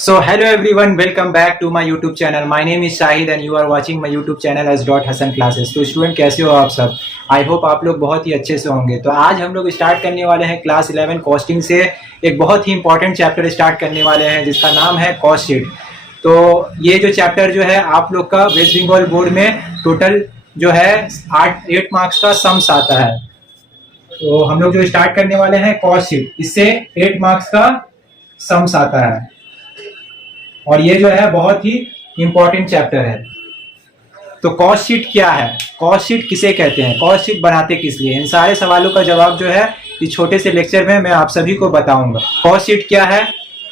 So hello everyone, welcome back to my YouTube channel. My name is Shahid and you are watching my YouTube channel as Dot Hasan Classes. तो student कैसे हो आप सब? I hope आप लोग बहुत ही अच्छे से होंगे। तो आज हम लोग स्टार्ट करने वाले हैं क्लास 11 कॉस्टिंग से एक बहुत ही इंपॉर्टेंट चैप्टर स्टार्ट करने वाले हैं जिसका नाम है कॉस्ट शीट। तो ये जो चैप्टर जो है आप लोग का वेस्ट बंगाल बोर्ड में टोटल जो है 8 मार्क्स का सम्स आता है। तो हम लोग जो स्टार्ट करने वाले हैं कॉस्ट शीट, इससे 8 मार्क्स का सम्स आता है और ये जो है बहुत ही इंपॉर्टेंट चैप्टर है। तो कॉस्ट शीट क्या है, कॉस्ट शीट किसे कहते हैं, कॉस्ट शीट बनाते किस लिए, इन सारे सवालों का जवाब जो है इस छोटे से लेक्चर में मैं आप सभी को बताऊंगा। कॉस्ट शीट क्या है?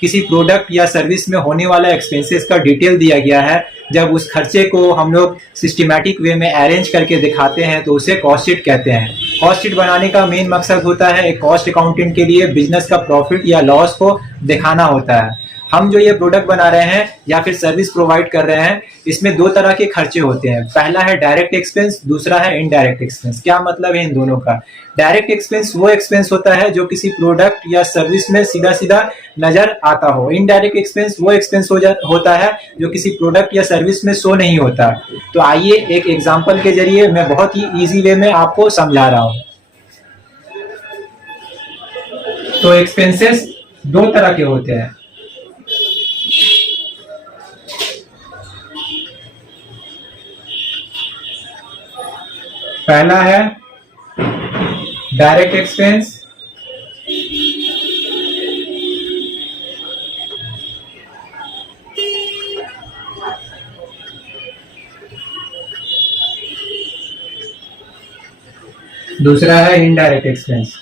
किसी प्रोडक्ट या सर्विस में होने वाला एक्सपेंसेस का डिटेल दिया गया है। जब उस खर्चे को हम लोग सिस्टमैटिक वे में अरेंज करके दिखाते हैं तो उसे कॉस्ट शीट कहते हैं। कॉस्ट शीट बनाने का मेन मकसद होता है एक कॉस्ट अकाउंटेंट के लिए बिजनेस का प्रॉफिट या लॉस को दिखाना होता है। हम जो ये प्रोडक्ट बना रहे हैं या फिर सर्विस प्रोवाइड कर रहे हैं, इसमें दो तरह के खर्चे होते हैं। पहला है डायरेक्ट एक्सपेंस, दूसरा है इनडायरेक्ट एक्सपेंस। क्या मतलब है इन दोनों का? डायरेक्ट एक्सपेंस वो एक्सपेंस होता है जो किसी प्रोडक्ट या सर्विस में सीधा सीधा नजर आता हो। इनडायरेक्ट एक्सपेंस वो एक्सपेंस होता है जो किसी प्रोडक्ट या सर्विस में शो नहीं होता। तो आइए एक एग्जाम्पल के जरिए मैं बहुत ही ईजी वे में आपको समझा रहा हूँ। तो एक्सपेंसेस दो तरह के होते हैं। पहला है डायरेक्ट एक्सपेंस, दूसरा है इनडायरेक्ट एक्सपेंस।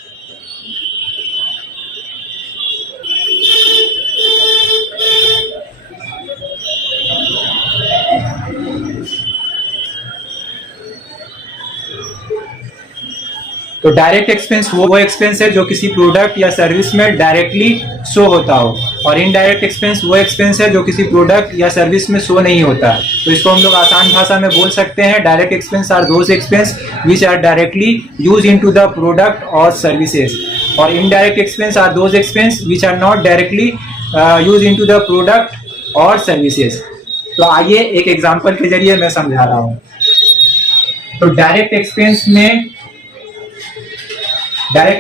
तो डायरेक्ट एक्सपेंस वो एक्सपेंस है जो किसी प्रोडक्ट या सर्विस में डायरेक्टली शो होता हो और इनडायरेक्ट एक्सपेंस वो एक्सपेंस है जो किसी प्रोडक्ट या सर्विस में शो नहीं होता। तो इसको हम लोग आसान भाषा में बोल सकते हैं direct expense are those expense which are directly use into the product और सर्विसेज, और indirect expense are those expense which are not directly use into the product और सर्विसेज। तो आइए एक एग्जाम्पल के जरिए मैं समझा रहा हूँ। तो डायरेक्ट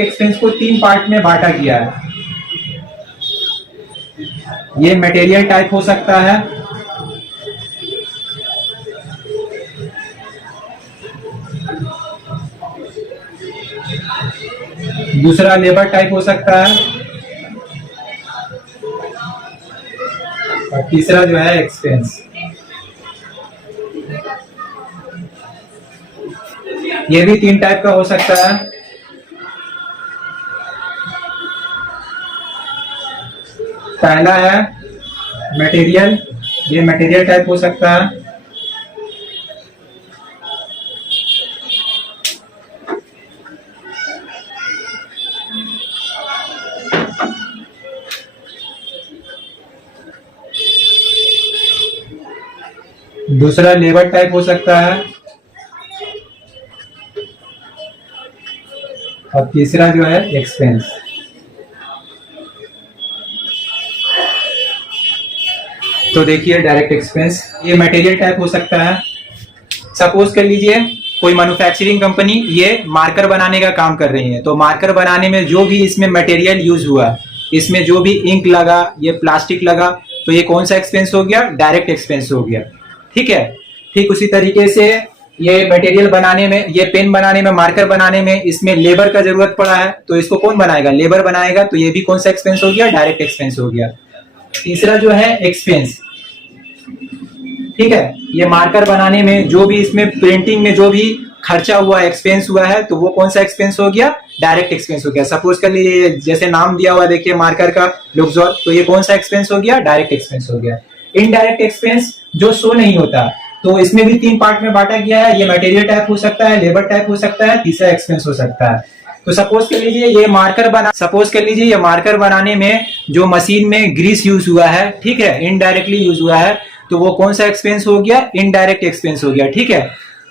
एक्सपेंस को 3 पार्ट में बांटा गया है। ये मटेरियल टाइप हो सकता है, दूसरा लेबर टाइप हो सकता है और तीसरा जो है एक्सपेंस। ये भी 3 टाइप का हो सकता है। पहला है मटेरियल, ये मटेरियल टाइप हो सकता है। दूसरा लेबर टाइप हो सकता है और तीसरा जो है एक्सपेंस। तो देखिए डायरेक्ट एक्सपेंस ये मटेरियल टाइप हो सकता है। सपोज कर लीजिए कोई मैन्युफैक्चरिंग कंपनी ये मार्कर बनाने का काम कर रही है। तो मार्कर बनाने में जो भी इसमें मटेरियल यूज हुआ, इसमें जो भी इंक लगा, ये प्लास्टिक लगा, तो ये कौन सा एक्सपेंस हो गया? डायरेक्ट एक्सपेंस हो गया। ठीक है। ठीक उसी तरीके से ये मटेरियल बनाने में, ये पेन बनाने में, मार्कर बनाने में इसमें लेबर का जरूरत पड़ा है, तो इसको कौन बनाएगा? लेबर बनाएगा। तो ये भी कौन सा एक्सपेंस हो गया? डायरेक्ट एक्सपेंस हो गया। तीसरा जो है एक्सपेंस, ठीक है, ये मार्कर बनाने में जो भी इसमें प्रिंटिंग में जो भी खर्चा हुआ, एक्सपेंस हुआ है, तो वो कौन सा एक्सपेंस हो गया? डायरेक्ट एक्सपेंस हो गया। सपोज कर लीजिए जैसे नाम दिया हुआ देखिए मार्कर का लुक्सोल, तो ये कौन सा एक्सपेंस हो गया? डायरेक्ट एक्सपेंस हो गया। इनडायरेक्ट एक्सपेंस जो शो नहीं होता, तो इसमें भी 3 पार्ट में बांटा गया है। ये मटेरियल टाइप हो सकता है, लेबर टाइप हो सकता है, तीसरा एक्सपेंस हो सकता है। तो सपोज कर लीजिए ये मार्कर बनाने में जो मशीन में ग्रीस यूज हुआ है, ठीक है, इनडायरेक्टली यूज हुआ है, तो वो कौन सा एक्सपेंस हो गया? इनडायरेक्ट एक्सपेंस हो गया। ठीक है।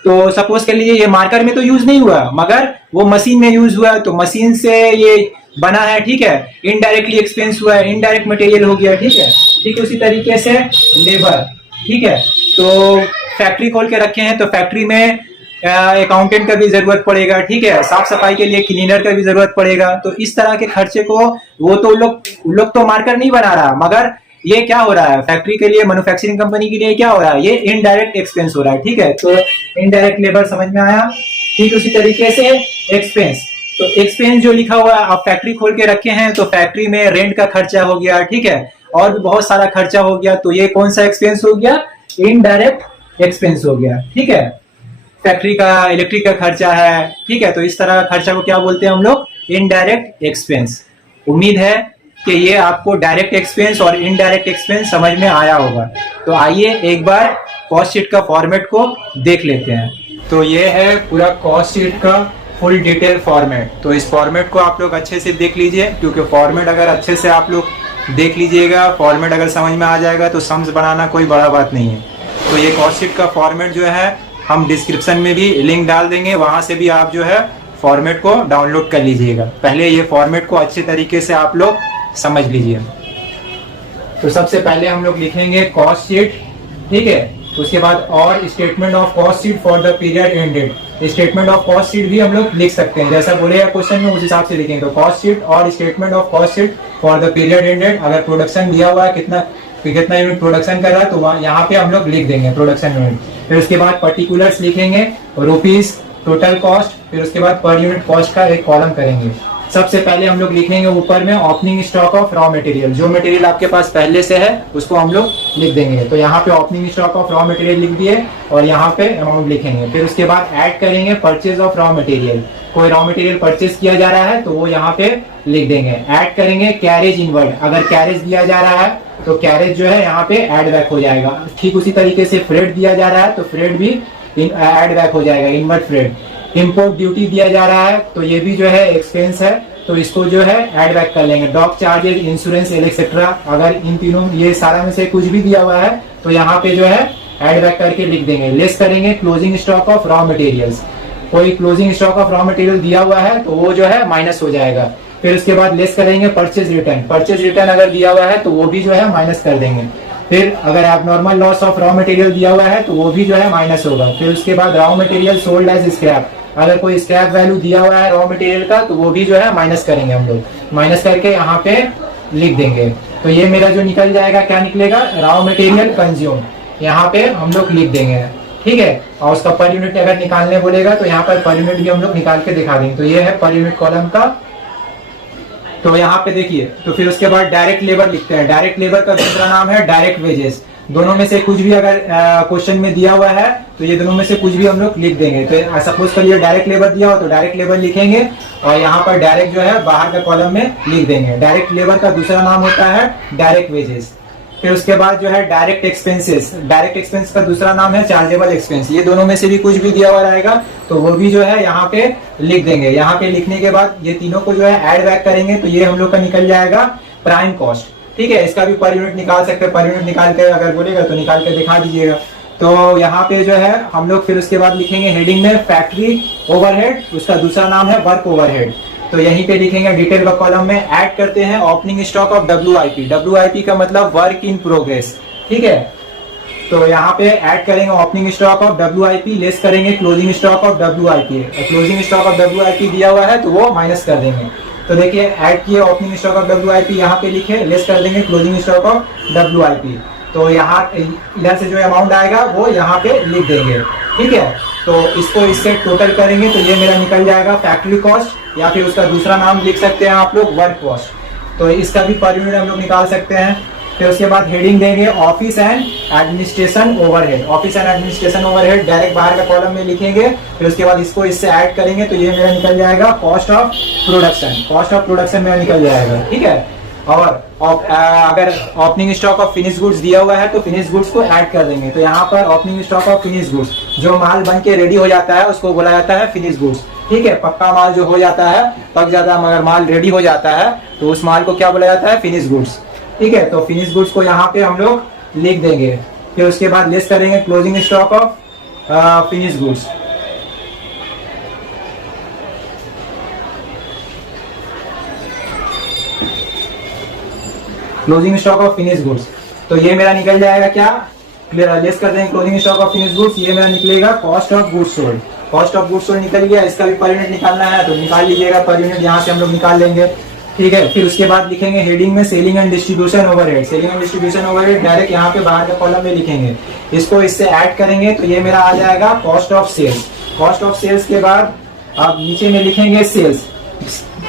तो सपोज कर लीजिए ये मार्कर में तो यूज नहीं हुआ मगर वो मशीन में यूज हुआ, तो मशीन से ये बना है, ठीक है, इनडायरेक्टली एक्सपेंस हुआ है, इनडायरेक्ट मटेरियल हो गया। ठीक है। ठीक उसी तरीके से लेबर, ठीक है। तो फैक्ट्री खोल के रखे हैं तो फैक्ट्री में अकाउंटेंट का भी जरूरत पड़ेगा, ठीक है। साफ सफाई के लिए क्लीनर का भी जरूरत पड़ेगा। तो इस तरह के खर्चे को वो तो लोग तो मार्कर नहीं बना रहा, मगर ये क्या हो रहा है फैक्ट्री के लिए, मैन्युफैक्चरिंग कंपनी के लिए क्या हो रहा है, ये इनडायरेक्ट एक्सपेंस हो रहा है, ठीक है। तो इनडायरेक्ट लेबर समझ में आया, ठीक उसी तरीके से एक्सपेंस। तो एक्सपेंस जो लिखा हुआ है, आप फैक्ट्री खोल के रखे हैं तो फैक्ट्री में रेंट का खर्चा हो गया, ठीक है, और भी बहुत सारा खर्चा हो गया। तो ये कौन सा एक्सपेंस हो गया, इनडायरेक्ट एक्सपेंस हो गया, ठीक है। फैक्ट्री का इलेक्ट्रिक का खर्चा है, ठीक है। तो इस तरह का खर्चा को क्या बोलते हैं हम लोग, इनडायरेक्ट एक्सपेंस। उम्मीद है कि ये आपको डायरेक्ट एक्सपेंस और इनडायरेक्ट एक्सपेंस समझ में आया होगा। तो आइए एक बार कॉस्ट शीट का फॉर्मेट को देख लेते हैं। तो ये है पूरा कॉस्ट शीट का फुल डिटेल फॉर्मेट। तो इस फॉर्मेट को आप लोग अच्छे से देख लीजिए, क्योंकि फॉर्मेट अगर अच्छे से आप लोग देख लीजिएगा, फॉर्मेट अगर समझ में आ जाएगा तो सम्स बनाना कोई बड़ा बात नहीं है। तो ये कॉस्ट शीट का फॉर्मेट जो है हम डिस्क्रिप्शन में भी लिंक डाल देंगे, वहां से भी आप जो है फॉर्मेट को डाउनलोड कर लीजिएगा। पहले ये फॉर्मेट को अच्छे तरीके से आप लोग समझ लीजिए। तो सबसे पहले हम लोग लिखेंगे कॉस्ट शीट, ठीक है। उसके बाद और statement of cost sheet for the period ended. Statement of cost sheet भी हम लोग लिख सकते हैं, जैसा बोलेगा क्वेश्चन में उस हिसाब से लिखेंगे। तो कॉस्ट शीट और statement of cost sheet for the period ended. अगर प्रोडक्शन दिया हुआ है कितना यूनिट प्रोडक्शन कर रहा है तो यहाँ पे हम लोग लिख देंगे प्रोडक्शन यूनिट। फिर उसके बाद पर्टिकुलर्स लिखेंगे, रुपीज टोटल कॉस्ट, फिर उसके बाद पर यूनिट कॉस्ट का एक कॉलम करेंगे। सबसे पहले हम लोग लिखेंगे ऊपर में opening stock of raw material. जो मटेरियल आपके पास पहले से है उसको हम लोग लिख देंगे। तो यहाँ पे opening stock of raw material लिख दिए और यहाँ पे अमाउंट लिखेंगे। फिर उसके बाद ऐड करेंगे परचेज ऑफ रॉ मटेरियल। कोई रॉ मटेरियल परचेज किया जा रहा है तो वो यहाँ पे लिख देंगे। ऐड करेंगे कैरेज इनवर्ड, अगर कैरेज दिया जा रहा है तो कैरेज जो है यहाँ पे ऐड बैक हो जाएगा। ठीक उसी तरीके से फ्रेट दिया जा रहा है तो फ्रेट भी ऐड बैक हो जाएगा, इनवर्ड फ्रेट। इंपोर्ट ड्यूटी दिया जा रहा है तो ये भी जो है एक्सपेंस है, तो इसको जो है ऐड बैक कर लेंगे। डॉक चार्जेस, इंश्योरेंस एक्सेट्रा, अगर इन तीनों ये सारा में से कुछ भी दिया हुआ है तो यहाँ पे जो है ऐड बैक करके लिख देंगे। लेस करेंगे closing stock of raw materials. कोई closing stock of raw material दिया हुआ है तो वो जो है माइनस हो जाएगा। फिर उसके बाद लेस करेंगे परचेज रिटर्न। परचेज रिटर्न अगर दिया हुआ है तो वो भी जो है माइनस कर देंगे। फिर अगर आप normal loss of raw material दिया हुआ है तो वो भी जो है माइनस होगा। फिर उसके बाद raw material sold as scrap, अगर कोई स्क्रैप वैल्यू दिया हुआ है रॉ मटेरियल का तो वो भी जो है माइनस करेंगे हम लोग। माइनस करके यहाँ पे लिख देंगे। तो ये मेरा जो निकल जाएगा क्या निकलेगा, रॉ मटेरियल कंज्यूम, यहाँ पे हम लोग लिख देंगे, ठीक है। और उसका पर यूनिट अगर निकालने बोलेगा तो यहाँ पर पर यूनिट भी हम लोग निकाल के दिखा देंगे। तो ये है पर यूनिट कॉलम का। तो यहाँ पे देखिए, तो फिर उसके बाद डायरेक्ट लेबर लिखते हैं। डायरेक्ट लेबर का दूसरा नाम है डायरेक्ट वेजेस। दोनों में से कुछ भी अगर क्वेश्चन में दिया हुआ है तो ये दोनों में से कुछ भी हम लोग लिख देंगे। तो सपोज करिए डायरेक्ट लेबर दिया हो तो डायरेक्ट लेबर लिखेंगे और यहाँ पर डायरेक्ट जो है बाहर का कॉलम में लिख देंगे। डायरेक्ट लेबर का दूसरा नाम होता है डायरेक्ट वेजेस। फिर उसके बाद जो है डायरेक्ट एक्सपेंसेस। डायरेक्ट एक्सपेंस का दूसरा नाम है चार्जेबल एक्सपेंस। ये दोनों में से भी कुछ भी दिया हुआ रहेगा तो वो भी जो है यहाँ पे लिख देंगे। यहाँ पे लिखने के बाद ये तीनों को जो है ऐड बैक करेंगे तो ये हम लोग का निकल जाएगा प्राइम कॉस्ट, ठीक है। इसका भी पर यूनिट निकाल सकते हैं, पर यूनिट निकाल के अगर बोलेगा तो निकाल के दिखा दीजिएगा। तो यहाँ पे जो है हम लोग फिर उसके बाद लिखेंगे हेडिंग में फैक्ट्री ओवरहेड, उसका दूसरा नाम है वर्क ओवरहेड। तो यहीं पे लिखेंगे डिटेल का कॉलम में ऐड करते हैं opening stock of WIP। WIP का मतलब वर्क इन प्रोग्रेस, ठीक है। तो यहाँ पे ऐड करेंगे opening stock of WIP, less करेंगे closing stock of WIP। Closing stock of WIP दिया हुआ है तो वो माइनस कर देंगे। तो देखिए ऐड किए ओपनिंग स्टॉक ऑफ WIP, यहाँ पे लिखे, लेस कर देंगे क्लोजिंग स्टॉक ऑफ WIP। तो यहाँ इधर से जो अमाउंट आएगा वो यहाँ पे लिख देंगे, ठीक है। तो इसको इससे टोटल करेंगे तो ये मेरा निकल जाएगा फैक्ट्री कॉस्ट, या फिर उसका दूसरा नाम लिख सकते हैं आप लोग वर्क कॉस्ट। तो इसका भी पर यूनिट हम लोग निकाल सकते हैं। फिर उसके बाद हेडिंग देंगे office and administration overhead. Office and administration overhead direct बाहर का कॉलम में लिखेंगे। फिर उसके बाद इसको इससे ऐड करेंगे तो ये मेरा निकल जाएगा cost of production. Cost of production मेरा निकल जाएगा, ठीक है। और अगर opening stock of finish goods दिया हुआ है तो फिनिश गुड्स को ऐड कर देंगे। तो यहाँ पर opening stock of finish goods, जो माल बन के रेडी हो जाता है उसको बोला जाता है फिनिश गुड्स, ठीक है। पक्का माल जो हो जाता है, पक जाता है मगर माल रेडी हो जाता है तो उस माल को क्या बोला जाता है, फिनिश गुड्स, ठीक है। तो फिनिश गुड्स को यहाँ पे हम लोग लिख देंगे। फिर उसके बाद लिस्ट करेंगे closing stock of finish goods. Closing stock of finish goods. तो ये मेरा निकल जाएगा क्या, लेस कर देंगे closing stock of finish goods, ये मेरा निकलेगा cost of goods sold. Cost of goods sold निकल गया, इसका भी पर यूनिट निकालना है तो निकाल लीजिएगा पर यूनिट, यहाँ से हम लोग निकाल लेंगे। ठीक है, फिर उसके बाद लिखेंगे हेडिंग में selling and distribution overhead. Selling and distribution overhead direct यहाँ पे बाहर के कॉलम में लिखेंगे, इसको इससे ऐड करेंगे तो ये मेरा आ जाएगा cost of sales. Cost of sales के बाद अब नीचे में लिखेंगे सेल्स,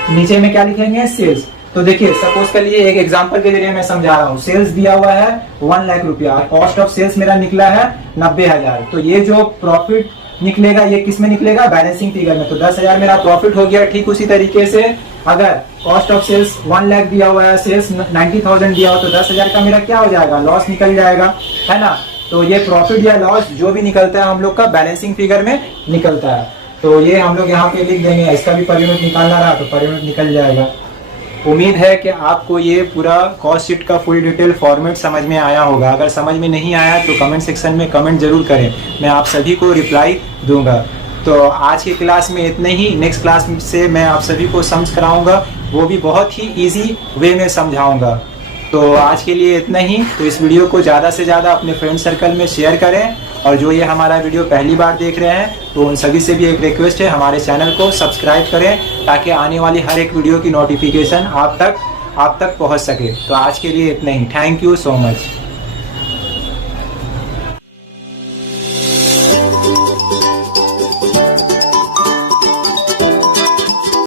नीचे में क्या लिखेंगे, सेल्स। तो देखिए सपोज कर लिए एक एग्जांपल के जरिए मैं समझा रहा हूँ, सेल्स दिया हुआ है 1 लाख रुपया, कॉस्ट ऑफ सेल्स मेरा निकला है 90,000, तो ये जो प्रॉफिट निकलेगा ये किस में निकलेगा, बैलेंसिंग फिगर में, तो 10,000 मेरा प्रॉफिट हो गया। ठीक उसी तरीके से अगर कॉस्ट ऑफ सेल्स 1 लाख दिया हुआ है, सेल्स 90,000 दिया हो, तो 10,000 का मेरा क्या हो जाएगा, लॉस निकल जाएगा, है ना। तो ये प्रॉफिट या लॉस जो भी निकलता है हम लोग का बैलेंसिंग फिगर में निकलता है, तो ये हम लोग यहाँ पे लिख देंगे। इसका भी पर यूनिट निकालना रहा तो पर यूनिट निकल जाएगा। उम्मीद है कि आपको ये पूरा कॉस्ट शीट का फुल डिटेल फॉर्मेट समझ में आया होगा। अगर समझ में नहीं आया तो कमेंट सेक्शन में कमेंट जरूर करें, मैं आप सभी को रिप्लाई दूंगा। तो आज की क्लास में इतने ही, नेक्स्ट क्लास से मैं आप सभी को समझ कराऊंगा, वो भी बहुत ही इजी वे में समझाऊंगा। तो आज के लिए इतना ही। तो इस वीडियो को ज़्यादा से ज़्यादा अपने फ्रेंड सर्कल में शेयर करें, और जो ये हमारा वीडियो पहली बार देख रहे हैं तो उन सभी से भी एक रिक्वेस्ट है, हमारे चैनल को सब्सक्राइब करें ताकि आने वाली हर एक वीडियो की नोटिफिकेशन आप तक पहुंच सके। तो आज के लिए इतना ही, थैंक यू सो मच।